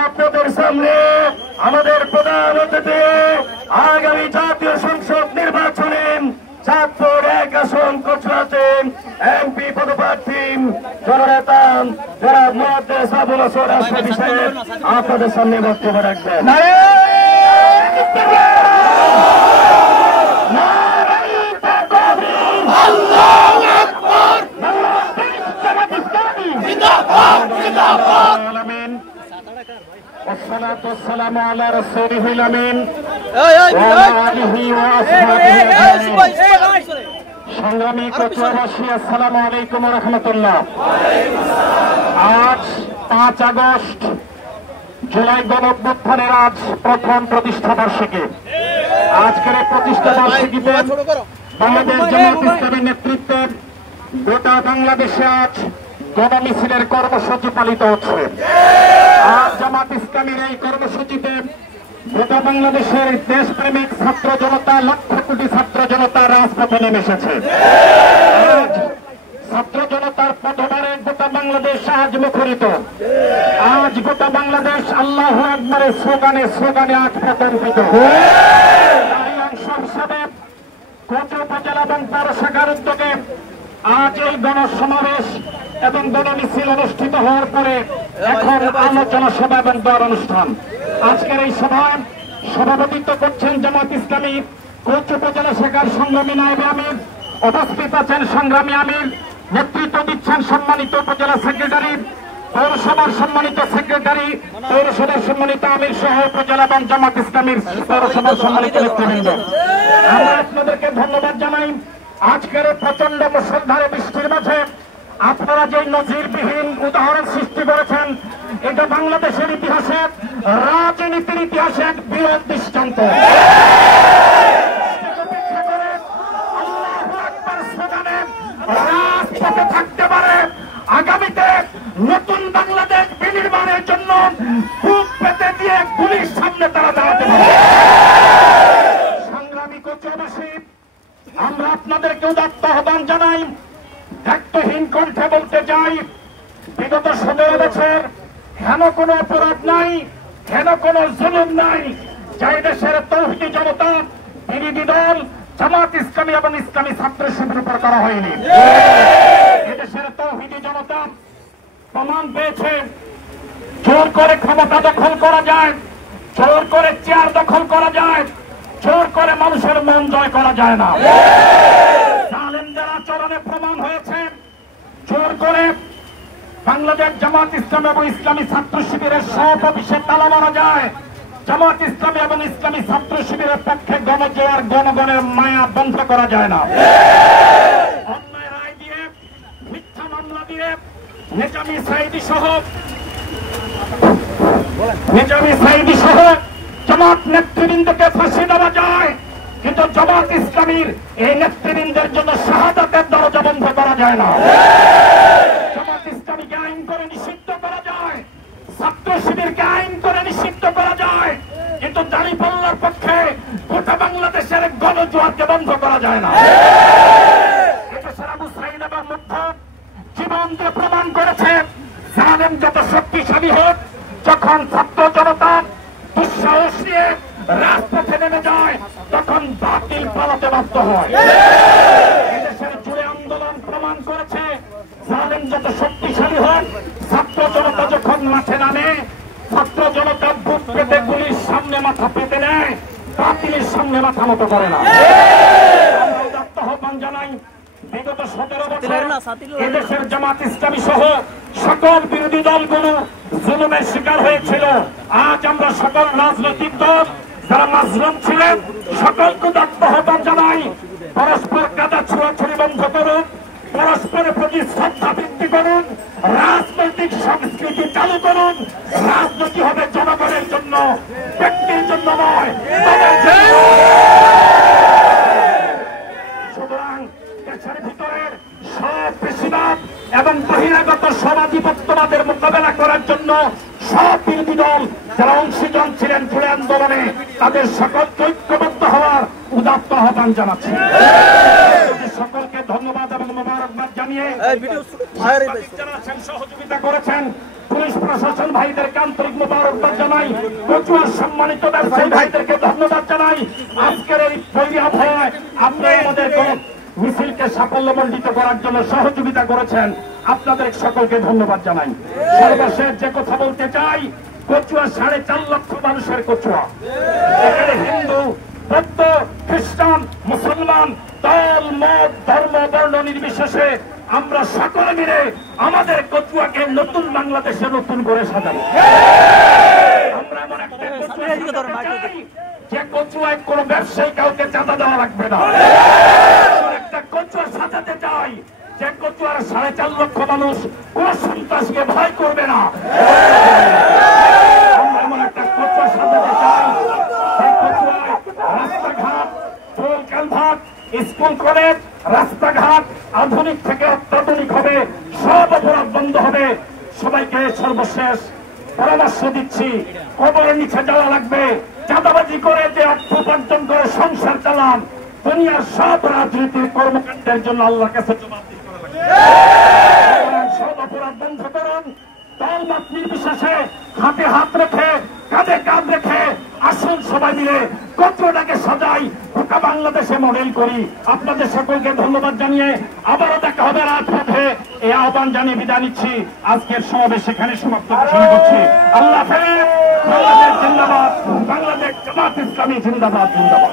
আপনাদের সামনে আমাদের প্রধান অতিথি আগামী জাতীয় সংসদ নির্বাচনে চাঁদপুর 1 আসন কচুয়াতে এমপি পদপ্রার্থী জননেতা যারা মুহাদ্দিস আবুল হাসান আশরাফী সাহেব আপনাদের সামনে বক্তব্য রাখবেন। والصلاة والسلام على رسوله الأمين وعلى آله وأصحابه أجمعين। সংগ্রামী কচুয়াবাসী, আসসালামু আলাইকুম ওয়া রাহমাতুল্লাহ। আজ 5 আগস্ট জুলাই গণঅভ্যুত্থানের আজ প্রথম প্রতিষ্ঠা বার্ষিকী। আজকের এই প্রতিষ্ঠা বার্ষিকীতে বাংলাদেশ জামাত ইসলামীর নেতৃত্বে গোটা বাংলাদেশে আজ গণমিছিলের কর্মসূচি পালিত হচ্ছে। আজ জামাত ইসলামীর এই কর্মসূচিতে গোটা বাংলাদেশের দেশপ্রেমিক ছাত্র জনতা, লক্ষ কোটি ছাত্র জনতা রাজপথে নেমে এসেছে। ছাত্র জনতার পদভারে গোটা বাংলাদেশ আজ মুখরিত। আজ গোটা বাংলাদেশ আল্লাহু আকবারের স্লোগানে স্লোগানে আজ প্রকম্পিত। নারী অংশ হিসাবে কোচা উপজেলা এবং পৌর শাখার উদ্যোগে আজ এই গণসমাবেশ এবং গণমিছিল অনুষ্ঠিত হওয়ার পরে এখন আলোচনা সভা এবং দোয়ার অনুষ্ঠান। আজকের এই সভায় সভাপতিত্ব করছেন জামাত ইসলামী কোচ উপজেলা শাখার সংগ্রামী নায়েবে আমির, উপস্থিত আছেন সংগ্রামী আমির, নেতৃত্ব দিচ্ছেন সম্মানিত উপজেলা সেক্রেটারি, পৌরসভার সম্মানিত সেক্রেটারি, পৌরসভার সম্মানিত আমির সহ উপজেলা এবং জামাত ইসলামীর পৌরসভার সম্মানিত নেতৃবৃন্দ। আমরা আপনাদেরকে ধন্যবাদ জানাই। আজকের প্রচন্ড মুষলধারে বৃষ্টির মাঝে আপনারা যে নজিরবিহীন উদাহরণ সৃষ্টি করেছেন, এটা বাংলাদেশের ইতিহাসে, রাজনীতির ইতিহাসে এক বৃহৎ দৃষ্টান্ত। রাজপথে থাকতে পারে আগামীতে নতুন বাংলাদেশ বিনির্মাণের জন্য বুক পেতে দিয়ে গুলির সামনে তারা দাঁড়াতে পারে। সংগ্রামী কচুয়াবাসী, আমরা আপনাদেরকে উদাত্ত আহ্বান জানাই, দায়িত্বহীন কণ্ঠে বলতে চাই, বিগত 17 বছর কেন কোনো অপরাধ নাই, কেন কোনো জুলুম নাই, যাই দেশের তৌহিদি জনতা, বিরোধী দল জামাত ইসলামী এবং ইসলামী ছাত্র শিবির উপর করা হয়নি। এদেশের তৌহিদি জনতা প্রমাণ পেয়েছে জোর করে ক্ষমতা দখল করা যায়, জোর করে চেয়ার দখল করা যায়, জোর করে মানুষের মন জয় করা যায় না। জালেমদের আচরণে প্রমাণ হয়েছে জোর করে বাংলাদেশ জামাত ইসলামী এবং ইসলামী ছাত্র শিবিরের সব অফিসে তালা মারা যায়। জামাত ইসলামী এবং ইসলামী ছাত্র শিবিরের পক্ষে গণজোয়ার গণগণের মায়া বন্ধ করা যায় না। অন্যায় রায় দিয়ে, মিথ্যা মামলা দিয়ে নিজামী সাঈদী সহ জামাত নেতৃবৃন্দকে ফাঁসি দেওয়া যায়, কিন্তু জামাত ইসলামীর এই নেতৃবৃন্দের জন্য শাহাদাতের দরজা বন্ধ করা যায় না। জামাত ইসলামীকে আইন করে নিষিদ্ধ করা যায়, ছাত্র শিবিরকে আইন করে নিষিদ্ধ করা যায়, কিন্তু দাঁড়িপাল্লার পক্ষে গোটা বাংলাদেশের গণজোয়ারকে বন্ধ করা যায় না। এদেশের আবু সাঈদ এবং মুগ্ধ জীবন দিয়ে প্রমাণ করেছে, জালেম যত শক্তিশালী হোক, যখন ছাত্র জনতা দুঃসাহস নিয়ে রাজপথে নেমে যায়, তখন বাতিল পালাতে বাধ্য হয়। এদেশের জুড়ে আন্দোলন প্রমাণ করেছে, জালেম যত শক্তিশালী হোক, ছাত্র জনতা যখন মাঠে নামে, ছাত্র জনতা বুক পেতে গুলির সামনে মাথা পেতে নেয়, বাতিলের সামনে মাথা মতো করে না। আমরা উদাত্ত আহ্বান জানাই, বিগত 17 বছর এদেশের জামাত ইসলামী সহ সকল বিরোধী দলগুলো জুলুমের শিকার হয়েছিল। আজ আমরা সকল রাজনৈতিক দল যারা মাজলুম ছিলেন সকলকে উদাত্ত আহ্বান জানাই, পরস্পর কাদা ছোড়াছুড়ি বন্ধ করুন, পরস্পরের প্রতি শ্রদ্ধা বৃদ্ধি করুন, রাজনৈতিক সংস্কৃতি চালু করুন। রাজনীতি হবে জনগণের জন্য, ব্যক্তির জন্য নয়, দলের জন্য। সুতরাং দেশের ভিতরের সব পেশিবাদ এবং বহিরাগত সমাধিপত্যবাদের মোকাবেলা করার জন্য সব বিরোধী দল যারা অংশীজন ছিলেন জুড়ে আন্দোলনে, তাদের সকলকে ঐক্যবদ্ধ হওয়ার উদাত্ত আহ্বান জানাচ্ছি। সকলকে ধন্যবাদ এবং মোবারকবাদ জানিয়ে যারা সহযোগিতা করেছেন পুলিশ প্রশাসন ভাইদেরকে আন্তরিক মোবারকবাদ জানাই, কচুয়ার সম্মানিত ব্যবসায়ী ভাইদেরকে ধন্যবাদ জানাই। আজকের এই তৈরি আবহাওয়ায় আপনারা আমাদের মিছিলকে সাফল্যমণ্ডিত করার জন্য সহযোগিতা করেছেন, আপনাদের সকলকে ধন্যবাদ জানাই। সর্বশেষ যে কথা বলতে চাই, কচুয়া 4.5 লক্ষ মানুষের কচুয়া। এখানে হিন্দু, বৌদ্ধ, খ্রিস্টান, মুসলমান, দল, মত, ধর্ম, বর্ণ নির্বিশেষে আমরা সকলে মিলে আমাদের কচুয়াকে নতুন বাংলাদেশে নতুন করে সাজাবো। আমরা এমন একটা কচুয়া সাজাতে চাই যে কচুয়ায় কোনো ব্যবসায়ী কাউকে চাঁদা দেওয়া লাগবে না। একটা কচুয়া সাজাতে চাই যে কচুয়ার 4.5 লক্ষ মানুষ কোন সন্ত্রাসকে ভয় করবে না। আমরা এমন একটা কচুয়া সাজাতে চাই যে কচুয়ায় রাস্তাঘাট, পোল কালভার্ট, স্কুল কলেজ, রাস্তাঘাট আধুনিক থেকে অত্যাধুনিক হবে, সব অপরাধ বন্ধ হবে। সবাইকে সর্বশেষ পরামর্শ দিচ্ছি, কবরের নিচে যাওয়া লাগবে। চাঁদাবাজি করে যে অর্থ উপার্জন করে সংসার চালান, দুনিয়ার সব রাজনীতির কর্মকাণ্ডের জন্য আল্লাহর কাছে জবাবদিহি করা লাগবে। সব অপরাধ বন্ধ করুন, দলমত নির্বিশেষে হাতে হাত রেখে, কাঁধে কাঁধ রেখে আসুন সবাই মিলে কচুয়াটাকে সাজাই, গোটা বাংলাদেশে মডেল করি। আপনাদের সকলকে ধন্যবাদ জানিয়ে আবারও দেখা হবে রাজপথে, এই আহ্বান জানিয়ে বিদায় নিচ্ছি। আজকের সমাবেশ এখানে সমাপ্ত ঘোষণা করছি। আল্লাহ হাফেজ। বাংলাদেশ জিন্দাবাদ, বাংলাদেশ জামাত ইসলামী জিন্দাবাদ, জিন্দাবাদ।